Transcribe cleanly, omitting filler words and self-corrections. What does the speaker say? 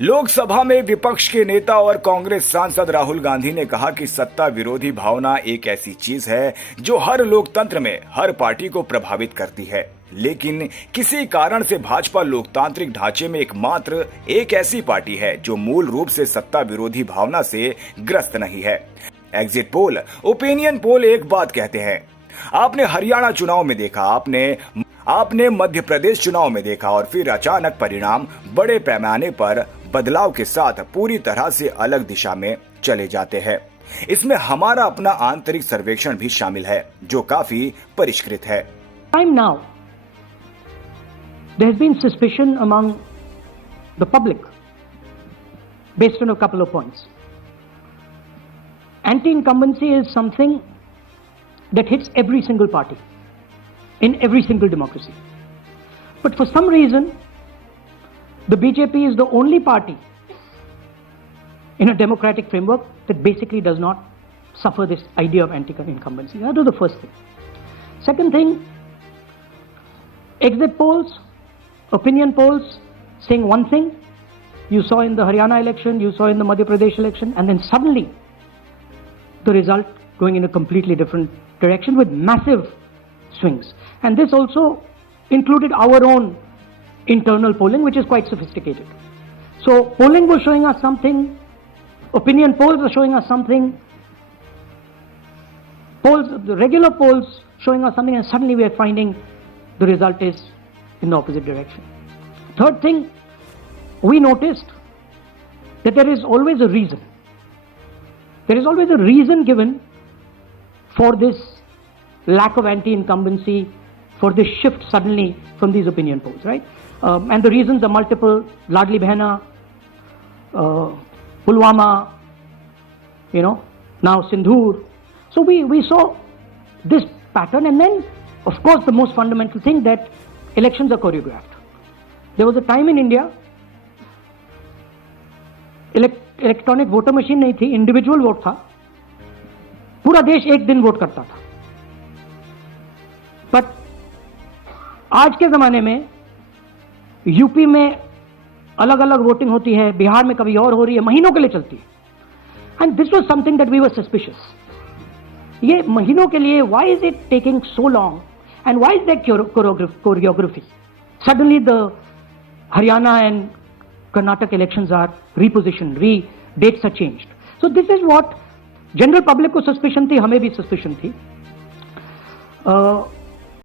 लोकसभा में विपक्ष के नेता और कांग्रेस सांसद राहुल गांधी ने कहा कि सत्ता विरोधी भावना एक ऐसी चीज है जो हर लोकतंत्र में हर पार्टी को प्रभावित करती है, लेकिन किसी कारण से भाजपा लोकतांत्रिक ढांचे में एकमात्र एक ऐसी पार्टी है जो मूल रूप से सत्ता विरोधी भावना से ग्रस्त नहीं है। एग्जिट पोल, ओपिनियन पोल एक बात कहते हैं। आपने हरियाणा चुनाव में देखा, आपने मध्य प्रदेश चुनाव में देखा और फिर अचानक परिणाम बड़े पैमाने पर बदलाव के साथ पूरी तरह से अलग दिशा में चले जाते हैं। इसमें हमारा अपना आंतरिक सर्वेक्षण भी शामिल है जो काफी परिष्कृत है। Time now, there has been suspicion among the public based on a couple of points. Anti-incumbency is something that hits every single party in every single democracy. But for some reason, the BJP is the only party in a democratic framework that basically does not suffer this idea of anti-incumbency. That was the first thing. Second thing, exit polls, opinion polls saying one thing, you saw in the Haryana election, you saw in the Madhya Pradesh election, and then suddenly the result going in a completely different direction with massive swings. And this also included our own internal polling, which is quite sophisticated. So polling was showing us something, opinion polls were showing us something, the regular polls showing us something, and suddenly we are finding the result is in the opposite direction. Third thing, we noticed that there is always a reason. There is always a reason given for this lack of anti-incumbency, for this shift suddenly from these opinion polls, right? And the reasons are multiple. Ladli Behna, Pulwama, now Sindhur. So we saw this pattern, and then, of course, the most fundamental thing that elections are choreographed. There was a time in India, electronic voter machine नहीं थी, individual vote था, पूरा देश एक दिन vote करता था। But आज के जमाने में यूपी में अलग अलग वोटिंग होती है, बिहार में कभी और हो रही है, महीनों के लिए चलती है। And this was something that we were suspicious. ये महीनों के लिए, why is it taking so long and why is that choreography? Suddenly the Haryana and Karnataka elections are repositioned, dates are changed. So this is what general public को suspicion थी, हमें भी suspicion थी।